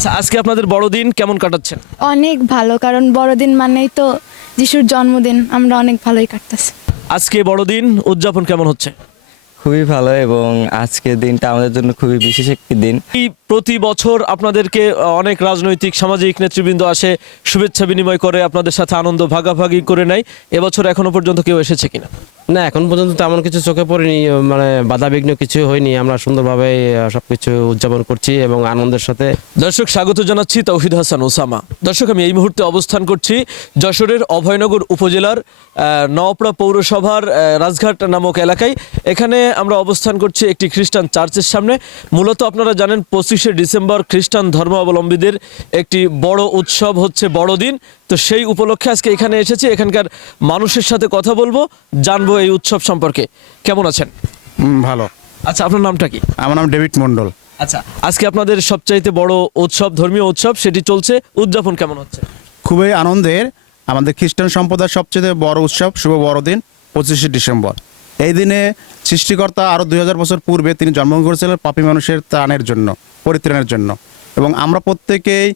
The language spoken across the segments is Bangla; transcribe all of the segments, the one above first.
আচ্ছা, আজকে আপনাদের বড়দিন কেমন কাটাচ্ছেন? অনেক ভালো, কারণ বড়দিন মানেই তো যিশুর জন্মদিন। আমরা অনেক ভালোই কাটতেছি। আজকে বড়দিন উদযাপন কেমন হচ্ছে? খুবই ভালো, এবং আজকের দিনটা আমাদের জন্য খুবই বিশেষ একটি দিন। এই প্রতি বছর আপনাদেরকে অনেক রাজনৈতিক সামাজিক নেতৃবৃন্দ আসে, শুভেচ্ছা বিনিময় করে, আপনাদের সাথে আনন্দ ভাগাভাগি করে নেয়। এবছর এখনো পর্যন্ত কেউ এসেছে কিনা? না, এখন পর্যন্ত তেমন কিছু চোখে পড়েনি, মানে বাধাবিঘ্ন কিছু হয়নি। আমরা সুন্দরভাবে সবকিছু উদযাপন করছি এবং আনন্দের সাথে। দর্শক, স্বাগত জানাচ্ছি তৌহিদ হাসান ওসামা। দর্শক, আমি এই মুহূর্তে অবস্থান করছি যশোরের অভয়নগর উপজেলার নওয়াপাড়া পৌরসভার রাজঘাট নামক এলাকায়। এখানে আমরা অবস্থান করছি একটি খ্রিস্টান চার্চের সামনে। মূলত আপনারা জানেন 25শে ডিসেম্বর খ্রিস্টান ধর্মাবলম্বীদের একটি বড় উৎসব হচ্ছে বড়দিন। তো সেই উপলক্ষে আজকে এখানে এসেছি, এখানকার মানুষের সাথে কথা বলবো, জানবো এই উৎসব সম্পর্কে। কেমন আছেন? ভালো। আচ্ছা, আপনার নামটা কি? আমার নাম ডেভিড মন্ডল। আচ্ছা, আজকে আপনাদের সবচাইতে বড় উৎসব, ধর্মীয় উৎসব, সেটি চলছে, উদযাপন কেমন হচ্ছে? খুবই আনন্দের। আমাদের খ্রিস্টান সম্প্রদায়ের সবচেয়ে বড় উৎসব শুভ বড়দিন 25শে ডিসেম্বর। এই দিনে সৃষ্টিকর্তা আরও 2000 বছর পূর্বে তিনি জন্মগ্রহণ করেছিলেন পাপী মানুষের ত্রাণের জন্য, পরিত্রাণের জন্য। এবং আমরা প্রত্যেকেই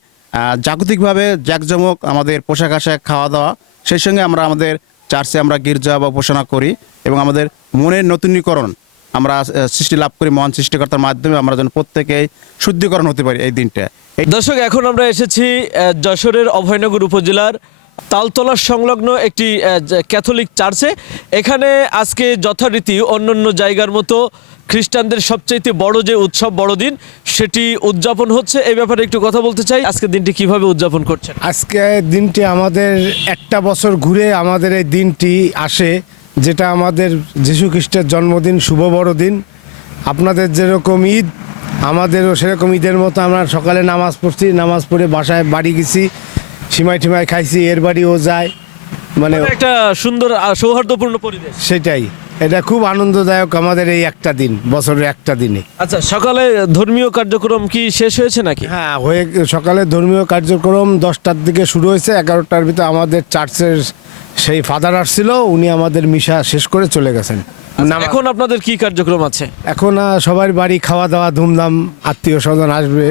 জাগতিকভাবে জাঁকজমক আমাদের পোশাক আশাক, খাওয়া দাওয়া, সেই সঙ্গে আমরা আমাদের চার্চে আমরা গির্জা বা উপাসনা করি এবং আমাদের মনের নতুনীকরণ আমরা সৃষ্টি লাভ করি মহান সৃষ্টিকর্তার মাধ্যমে। আমরা যেন প্রত্যেকেই শুদ্ধিকরণ হতে পারি এই দিনটা। দর্শক, এখন আমরা এসেছি যশোরের অভয়নগর উপজেলার তালতলা সংলগ্ন একটি ক্যাথলিক চার্চে। এখানে আজকে যথারীতি অন্যান্য জায়গার মতো খ্রিস্টানদের সবচাইতে বড় যে উৎসব বড়দিন, সেটি উদযাপন হচ্ছে। এই ব্যাপারে একটু কথা বলতে চাই। আজকে দিনটি কিভাবে উদযাপন করছেন? আজকে দিনটি আমাদের একটা বছর ঘুরে আমাদের এই দিনটি আসে, যেটা আমাদের যীশু খ্রিস্টের জন্মদিন, শুভ বড়দিন। আপনাদের যেরকম ঈদ, আমাদেরও সেরকম ঈদের মতো আমরা সকালে নামাজ পড়ছি, নামাজ পড়ে বাসায় বাড়ি গেছি, সিমাই টিমাই খাইছি, এর বাড়িও যায়, মানে একটা সুন্দর সৌহার্দ্যপূর্ণ পরিবেশ। সেটাই। এটা খুব আনন্দদায়ক আমাদের এই একটা দিন, বছরের একটা দিনে। আচ্ছা, সকালে ধর্মীয় কার্যক্রম কি শেষ হয়েছে নাকি? হ্যাঁ, সকালে ধর্মীয় কার্যক্রম 10টার দিকে শুরু হয়েছে। 11টার ভিতরে আমাদের চার্চের সেই ফাদার আসছিল, উনি আমাদের মিশা শেষ করে চলে গেছেন। এখন আপনাদের কি কার্যক্রম আছে? এখন সবার বাড়ি খাওয়া দাওয়া, ধুমধাম, আত্মীয় স্বজন আসবে,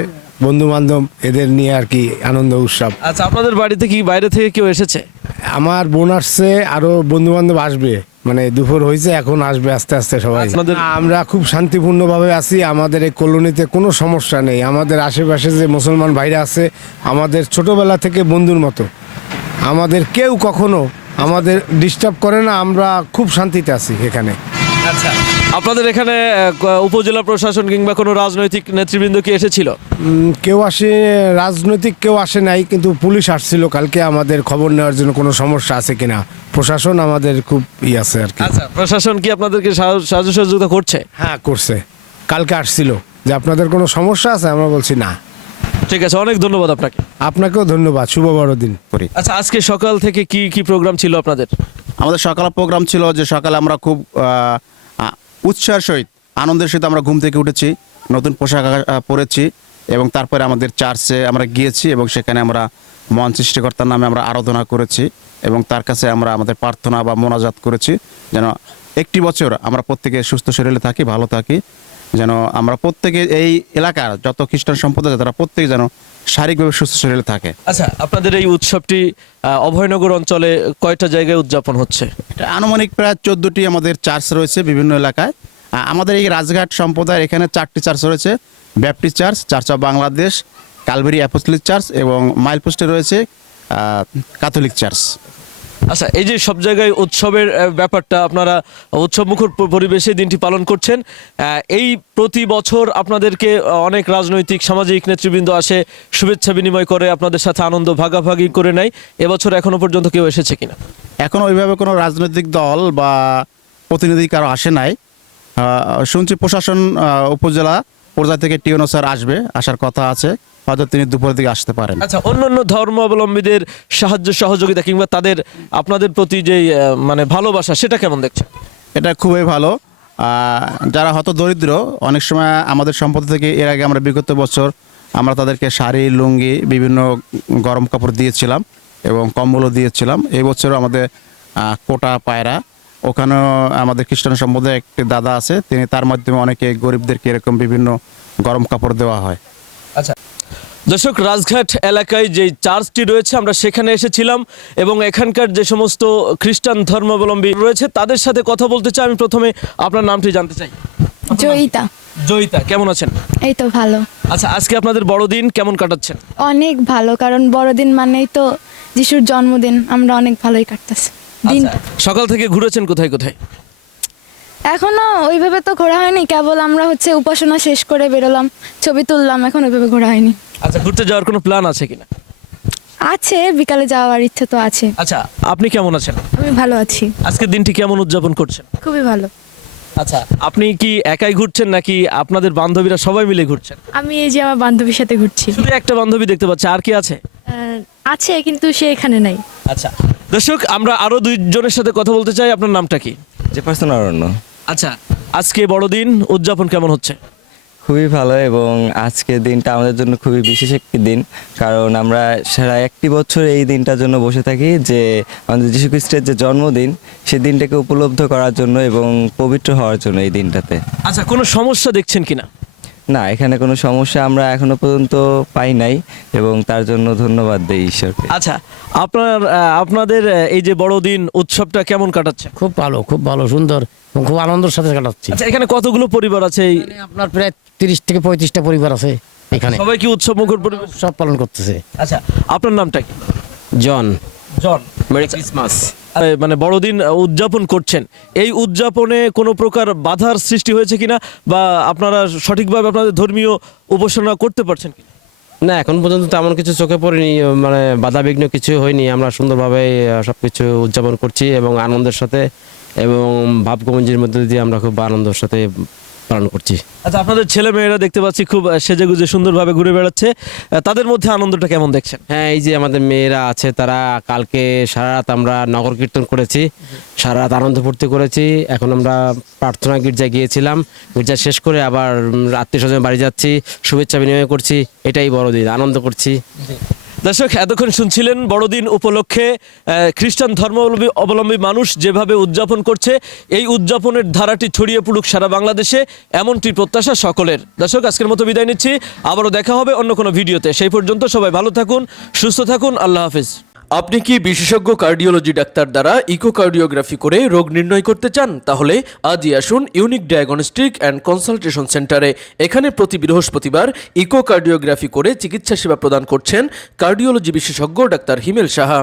বন্ধু বান্ধব, এদের নিয়ে আর কি আনন্দ উৎসব। আচ্ছা, আপনাদের বাড়িতে কি বাইরে থেকে কেউ এসেছে? আমার বোন আসছে, আরো বন্ধু বান্ধব আসবে, মানে দুপুর হয়েছে, এখন আসবে আস্তে আস্তে সবাই। আমরা খুব শান্তিপূর্ণভাবে আছি। আমাদের এই কলোনিতে কোনো সমস্যা নেই। আমাদের আশেপাশে যে মুসলমান ভাইরা আছে, আমাদের ছোটবেলা থেকে বন্ধুর মতো, আমাদের কেউ কখনো আমাদের ডিস্টার্ব করে না। আমরা খুব শান্তিতে আছি এখানে। আচ্ছা, আপনাদের এখানে উপজেলা প্রশাসন কিংবা কোনো রাজনৈতিক নেতৃবৃন্দ কি এসেছিল? কেউ আসে, রাজনৈতিক কেউ আসে নাই, কিন্তু পুলিশ আসছিল কালকে আমাদের খবর নেওয়ার জন্য কোনো সমস্যা আছে কিনা। প্রশাসন আমাদের খুব আছে আর কি। আচ্ছা, প্রশাসন কি আপনাদেরকে সাহায্য সহযোগিতা করছে? হ্যাঁ, করছে। কালকে আসছিল যে আপনাদের কোনো সমস্যা আছে, আমরা বলছি না। ঠিক আছে, অনেক ধন্যবাদ আপনাকে। আপনাকেও ধন্যবাদ, শুভ বড়দিন। আচ্ছা, আজকে সকাল থেকে কি কি প্রোগ্রাম ছিল আপনাদের? আমাদের সকালে প্রোগ্রাম ছিল যে সকালে আমরা খুব উৎসাহের সহিত, আনন্দের সহিত আমরা ঘুম থেকে উঠেছি, নতুন পোশাক পরেছি এবং তারপরে আমাদের চার্চে আমরা গিয়েছি এবং সেখানে আমরা মহান সৃষ্টিকর্তার নামে আমরা আরাধনা করেছি এবং তার কাছে আমরা আমাদের প্রার্থনা বা মোনাজাত করেছি যেন একটি বছর আমরা প্রত্যেকে সুস্থ শরীরে থাকি, ভালো থাকি, যেন আমরা প্রত্যেকে এই এলাকার যত খ্রিস্টান সম্প্রদায় তারা প্রত্যেকে যেন শারীরিকভাবে সুস্থ শরীরে থাকে। আচ্ছা, আপনাদের এই উৎসবটি অভয়নগর অঞ্চলে কয়টা জায়গায় উদযাপন হচ্ছে? এটা আনুমানিক প্রায় 14টি আমাদের চার্চ রয়েছে বিভিন্ন এলাকায়। আমাদের এই রাজঘাট সম্প্রদায়ের এখানে 4টি চার্চ রয়েছে: Baptist church, church of Bangladesh, Kalvari Apostolic church এবং মাইলপোস্টে রয়েছে ক্যাথলিক চার্চ। আচ্ছা, এই যে সব জায়গায় উৎসবের ব্যাপারটা, আপনারা উৎসবমুখর পরিবেশে দিনটি পালন করছেন, এই প্রতি বছর আপনাদেরকে অনেক রাজনৈতিক সামাজিক নেতৃবৃন্দ আসে, শুভেচ্ছা বিনিময় করে, আপনাদের সাথে আনন্দ ভাগাভাগি করে নেয়। এবছর এখনো পর্যন্ত কেউ এসেছে কিনা? এখন ওইভাবে কোনো রাজনৈতিক দল বা প্রতিনিধি কারো আসে নাই। শুনছি প্রশাসন উপজেলা পর্যায় থেকে টিওনো স্যার আসবে, আসার কথা আছে, হয়তো তিনি দুপুরের দিকে আসতে পারেন। আচ্ছা, অন্যান্য ধর্মাবলম্বীদের সাহায্য সহযোগিতা কিংবা তাদের আপনাদের প্রতি যে মানে ভালোবাসা, সেটা কেমন দেখছেন? এটা খুবই ভালো। যারা হয়তো দরিদ্র, অনেক সময় আমাদের সম্পদ থেকে এর আগে আমরা বিগত বছর আমরা তাদেরকে শাড়ি, লুঙ্গি, বিভিন্ন গরম কাপড় দিয়েছিলাম এবং কম্বলও দিয়েছিলাম। এই বছরও আমাদের কোটা পায়রা, ওখানেও আমাদের খ্রিস্টান সম্প্রদায়ের একটি দাদা আছে, তিনি তার মাধ্যমে অনেকে গরিবদেরকে এরকম বিভিন্ন গরম কাপড় দেওয়া হয়। আচ্ছা দর্শক, রাজঘাট এলাকায় যে চার্চটি রয়েছে আমরা সেখানে এসেছিলাম এবং এখানকার যে সমস্ত খ্রিস্টান ধর্মাবলম্বী রয়েছে তাদের সাথে কথা বলতে চাই। আমি প্রথমে আপনার নামটি জানতে চাই। জয়িতা। জয়িতা, কেমন আছেন? এই তো ভালো, আচ্ছা, আজকে আপনাদের বড়দিন কেমন কাটাচ্ছেন? অনেক ভালো, কারণ বড়দিন মানেই তো যিশুর জন্মদিন, আমরা অনেক ভালোই কাটতেছি দিন। আচ্ছা, সকাল থেকে ঘুরেছেন কোথায় কোথায়? এখনো ওইভাবে তো ঘোরা হয়নি, কেবল আমরা উপাসনা শেষ করে বেরোলাম, ছবি তুললাম, এখন ওইভাবে ঘোরা হয়নি। আচ্ছা, ঘুরতে যাওয়ার কোনো প্ল্যান আছে কিনা? আছে, বিকালে যাওয়ার ইচ্ছে তো আছে। আচ্ছা, আপনি কেমন আছেন? আমি ভালো আছি, আজকের দিনটি কেমন উদযাপন করছেন? খুবই ভালো। আচ্ছা, আপনি কি একাই ঘুরছেন নাকি আপনাদের বান্ধবীরা সবাই মিলে ঘুরছেন? আমি এই যে আমার বান্ধবীর সাথে ঘুরছি। শুধু একটা বান্ধবী দেখতে পাচ্ছি, আর কি আছে? আছে, কিন্তু সে এখানে নাই। আচ্ছা দর্শক, আমরা আরো দুইজনের সাথে কথা বলতে চাই। আপনার নামটা কি? জেফারসন অরণ্য। আচ্ছা, আজকে বড়দিন উদযাপন কেমন হচ্ছে? খুবই ভালো, এবং আজকের দিনটা আমাদের জন্য খুবই বিশেষ একটি দিন, কারণ আমরা সারা একটি বছর এই দিনটার জন্য বসে থাকি, যে আমাদের যীশু খ্রিস্টের যে জন্মদিন সেই দিনটাকে উপলব্ধ করার জন্য এবং পবিত্র হওয়ার জন্য এই দিনটাতে। আচ্ছা, কোনো সমস্যা দেখছেন কিনা? না, এখানে কোনো সমস্যা আমরা এখনো পর্যন্ত পাই নাই, এবং তার জন্য ধন্যবাদ দেই ঈশ্বরকে। আচ্ছা, আপনাদের এই যে বড়দিন উৎসবটা কেমন কাটাচ্ছে? খুব ভালো সুন্দর এবং খুব আনন্দের সাথে কাটাচ্ছি। আচ্ছা, এখানে কতগুলো পরিবার আছে? আপনার প্রায় 30 থেকে 35টা পরিবার আছে এখানে, সবাই কি উৎসব মুখর পরিবেশ? সব পালন করতেছে। আচ্ছা, আপনার নামটা কি? John, John. Merry Christmas. মানে বড়দিন উদযাপন করছেন, এই উদযাপনে কোনো প্রকার বাধার সৃষ্টি হয়েছে কিনা, বা আপনারা সঠিকভাবে আপনাদের ধর্মীয় উপাসনা করতে পারছেন কিনা? না, এখন পর্যন্ত তেমন কিছু চোখে পড়েনি, মানে বাধা বিঘ্ন কিছু হয়নি। আমরা সুন্দরভাবে সবকিছু উদযাপন করছি এবং আনন্দের সাথে, এবং ভাবগম্ভীর মধ্যে দিয়ে আমরা খুব আনন্দের সাথে পালন করছি। আচ্ছা, আপনাদের ছেলে মেয়েরা দেখতে পাচ্ছি খুব সেজেগুজে সুন্দরভাবে ঘুরে বেড়াচ্ছে, তাদের মধ্যে আনন্দটা কেমন দেখছেন? হ্যাঁ, এই যে আমাদের মেয়েরা আছে, তারা কালকে সারা রাত আমরা নগর কীর্তন করেছি, সারা রাত আনন্দ ফুর্তি করেছি। এখন আমরা প্রার্থনা গির্জায় গিয়েছিলাম, গির্জা শেষ করে আবার আত্মীয় স্বজন বাড়ি যাচ্ছি, শুভেচ্ছা বিনিময় করছি। এটাই বড়দিন, আনন্দ করছি। দর্শক, এতক্ষণ শুনছিলেন বড়দিন উপলক্ষে খ্রিস্টান ধর্মাবলম্বী মানুষ যেভাবে উদযাপন করছে, এই উদযাপনের ধারাটি ছড়িয়ে পড়ুক সারা বাংলাদেশে, এমনটি প্রত্যাশা সকলের। দর্শক, আজকের মতো বিদায় নিচ্ছি, আবারও দেখা হবে অন্য কোনো ভিডিওতে। সেই পর্যন্ত সবাই ভালো থাকুন, সুস্থ থাকুন, আল্লাহ হাফিজ। আপনি কি বিশেষজ্ঞ কার্ডিওলজি ডাক্তার দ্বারা ইকোকার্ডিওগ্রাফি করে রোগ নির্ণয় করতে চান? তাহলে আজই আসুন ইউনিক ডায়াগনস্টিক অ্যান্ড কনসালটেশন সেন্টারে। এখানে প্রতি বৃহস্পতিবার ইকোকার্ডিওগ্রাফি করে চিকিৎসা সেবা প্রদান করছেন কার্ডিওলজি বিশেষজ্ঞ ডাক্তার হিমেল সাহা।